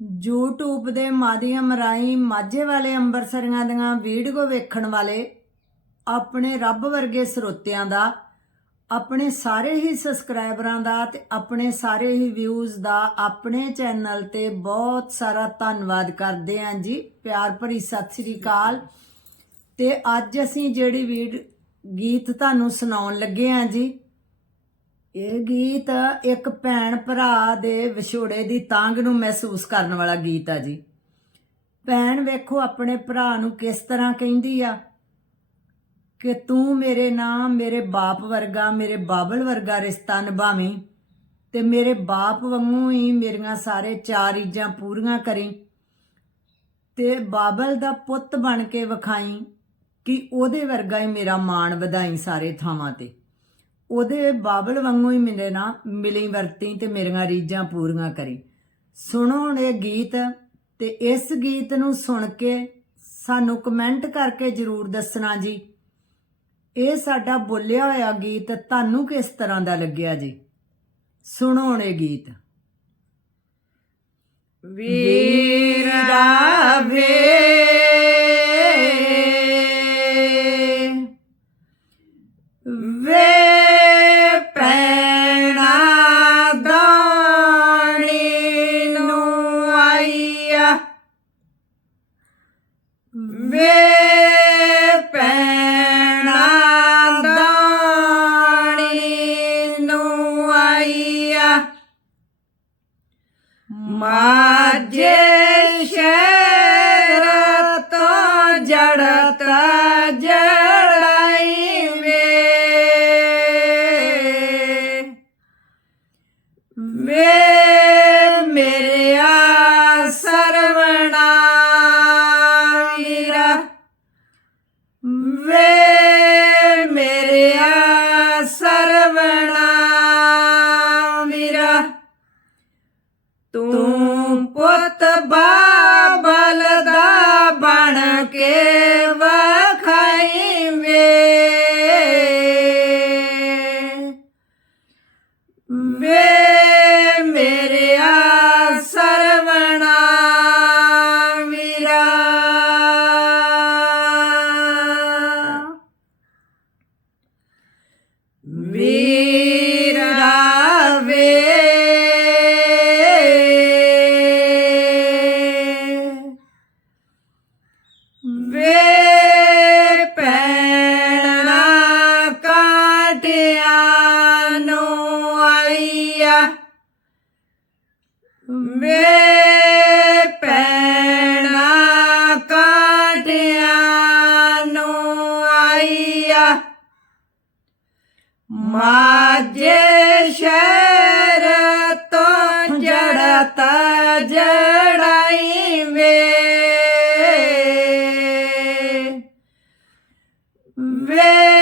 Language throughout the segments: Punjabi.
YouTube ਦੇ ਮਾਧਿਅਮ ਰਾਹੀਂ ਮਾਝੇ ਵਾਲੇ ਅੰਬਰਸਰੀਆਂ ਦੀਆਂ ਵੀਡੀਓ ਵੇਖਣ ਵਾਲੇ ਆਪਣੇ ਰੱਬ ਵਰਗੇ ਸਰੋਤਿਆਂ ਦਾ, ਆਪਣੇ ਸਾਰੇ ਹੀ ਸਬਸਕ੍ਰਾਈਬਰਾਂ ਦਾ ਤੇ ਆਪਣੇ ਸਾਰੇ ਹੀ ਵਿਊਜ਼ ਦਾ ਆਪਣੇ ਚੈਨਲ ਤੇ ਬਹੁਤ ਸਾਰਾ ਧੰਨਵਾਦ ਕਰਦੇ ਆਂ ਜੀ। ਪਿਆਰ ਭਰੀ ਸਤਿ ਸ੍ਰੀ ਅਕਾਲ। ਤੇ ਅੱਜ ਅਸੀਂ ਜਿਹੜੀ ਵੀਡ, ਗੀਤ ਤੁਹਾਨੂੰ ਸੁਣਾਉਣ ਲੱਗੇ ਆਂ ਜੀ ਇਹ ਗੀਤ ਇੱਕ ਭੈਣ ਭਰਾ ਦੇ ਵਿਛੋੜੇ ਦੀ ਤਾਂਗ ਨੂੰ ਮਹਿਸੂਸ ਕਰਨ ਵਾਲਾ ਗੀਤ ਆ ਜੀ। ਭੈਣ ਵੇਖੋ ਆਪਣੇ ਭਰਾ ਨੂੰ ਕਿਸ ਤਰ੍ਹਾਂ ਕਹਿੰਦੀ ਆ ਕਿ ਤੂੰ ਮੇਰੇ ਨਾਲ ਮੇਰੇ ਬਾਪ ਵਰਗਾ, ਮੇਰੇ ਬਾਬਲ ਵਰਗਾ ਰਿਸ਼ਤਾ ਨਿਭਾਵੇਂ ਤੇ ਮੇਰੇ ਬਾਪ ਵਾਂਗੂ ਹੀ ਮੇਰੀਆਂ ਸਾਰੇ ਚਾਰ ਇੱਜਾਂ ਪੂਰੀਆਂ ਕਰੀ ਤੇ ਬਾਬਲ ਦਾ ਪੁੱਤ ਬਣ ਕੇ ਵਿਖਾਈ ਕਿ ਉਹਦੇ ਵਰਗਾ ਹੀ ਮੇਰਾ ਮਾਣ ਵਧਾਈ ਸਾਰੇ ਥਾਵਾਂ ਤੇ। ਉਹਦੇ ਬਾਬਲ ਵਾਂਗੂ ਹੀ ਮੇਰੇ ਨਾ, ਮਿਲੀ ਵਰਤੀ ਤੇ ਮੇਰੀਆਂ ਰੀਝਾਂ ਪੂਰੀਆਂ ਕਰੀ। ਸੁਣੋ ਹੁਣ ਇਹ ਗੀਤ ਤੇ ਇਸ ਗੀਤ ਨੂੰ ਸੁਣ ਕੇ ਸਾਨੂੰ ਕਮੈਂਟ ਕਰਕੇ ਜਰੂਰ ਦੱਸਣਾ ਜੀ। ਇਹ ਸਾਡਾ ਬੋਲਿਆ ਹੋਇਆ ਗੀਤ ਤੁਹਾਨੂੰ ਕਿਸ ਤਰ੍ਹਾਂ ਦਾ ਲੱਗਿਆ ਜੀ? ਸੁਣੋ ਹੁਣ ਇਹ ਗੀਤ। ਵੀਰਾ ਵੇ ਵੇ ਤੂੰ ਪੁੱਤ ਕਾਟਿਆਂ ਨੂੰ ਆਈਆ। ਵੇ ਪੈਣਾ ਕਾਟਿਆਂ ਨੂੰ ਆਈਆ। ਮਾਝੇ ਸ਼ਹਿਰ ਤੋਂ ਜੜਤ ਜੜਾਈ ਵੇ। ਵੇ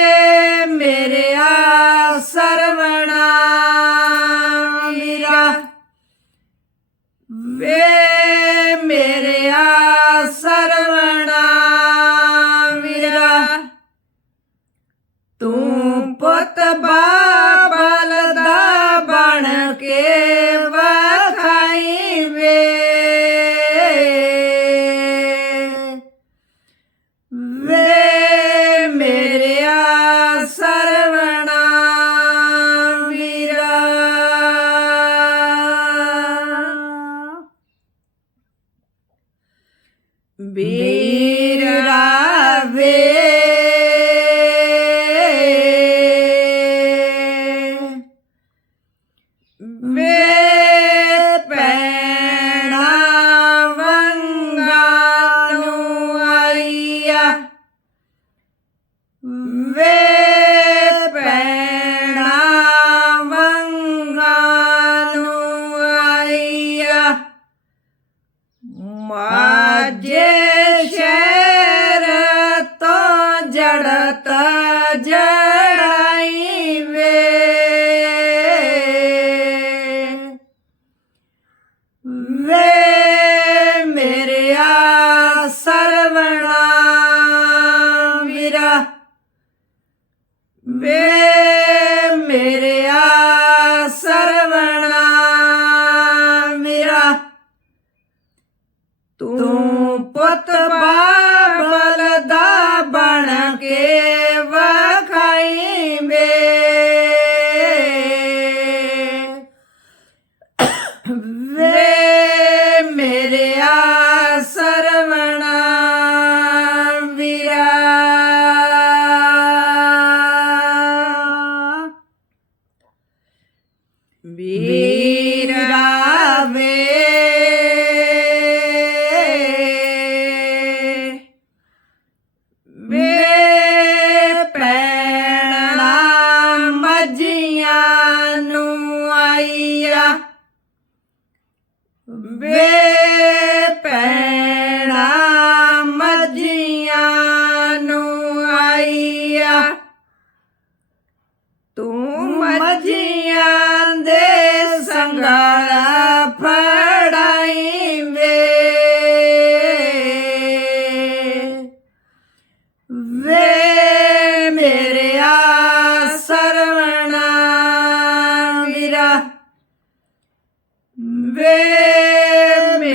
ਵੀਰਾ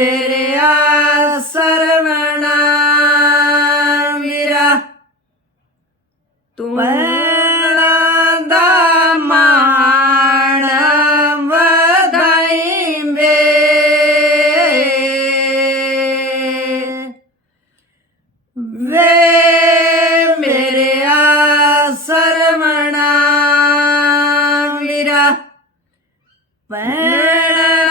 ശരണേരയാ ശരവണ വിര. சரவணா விரா வேணா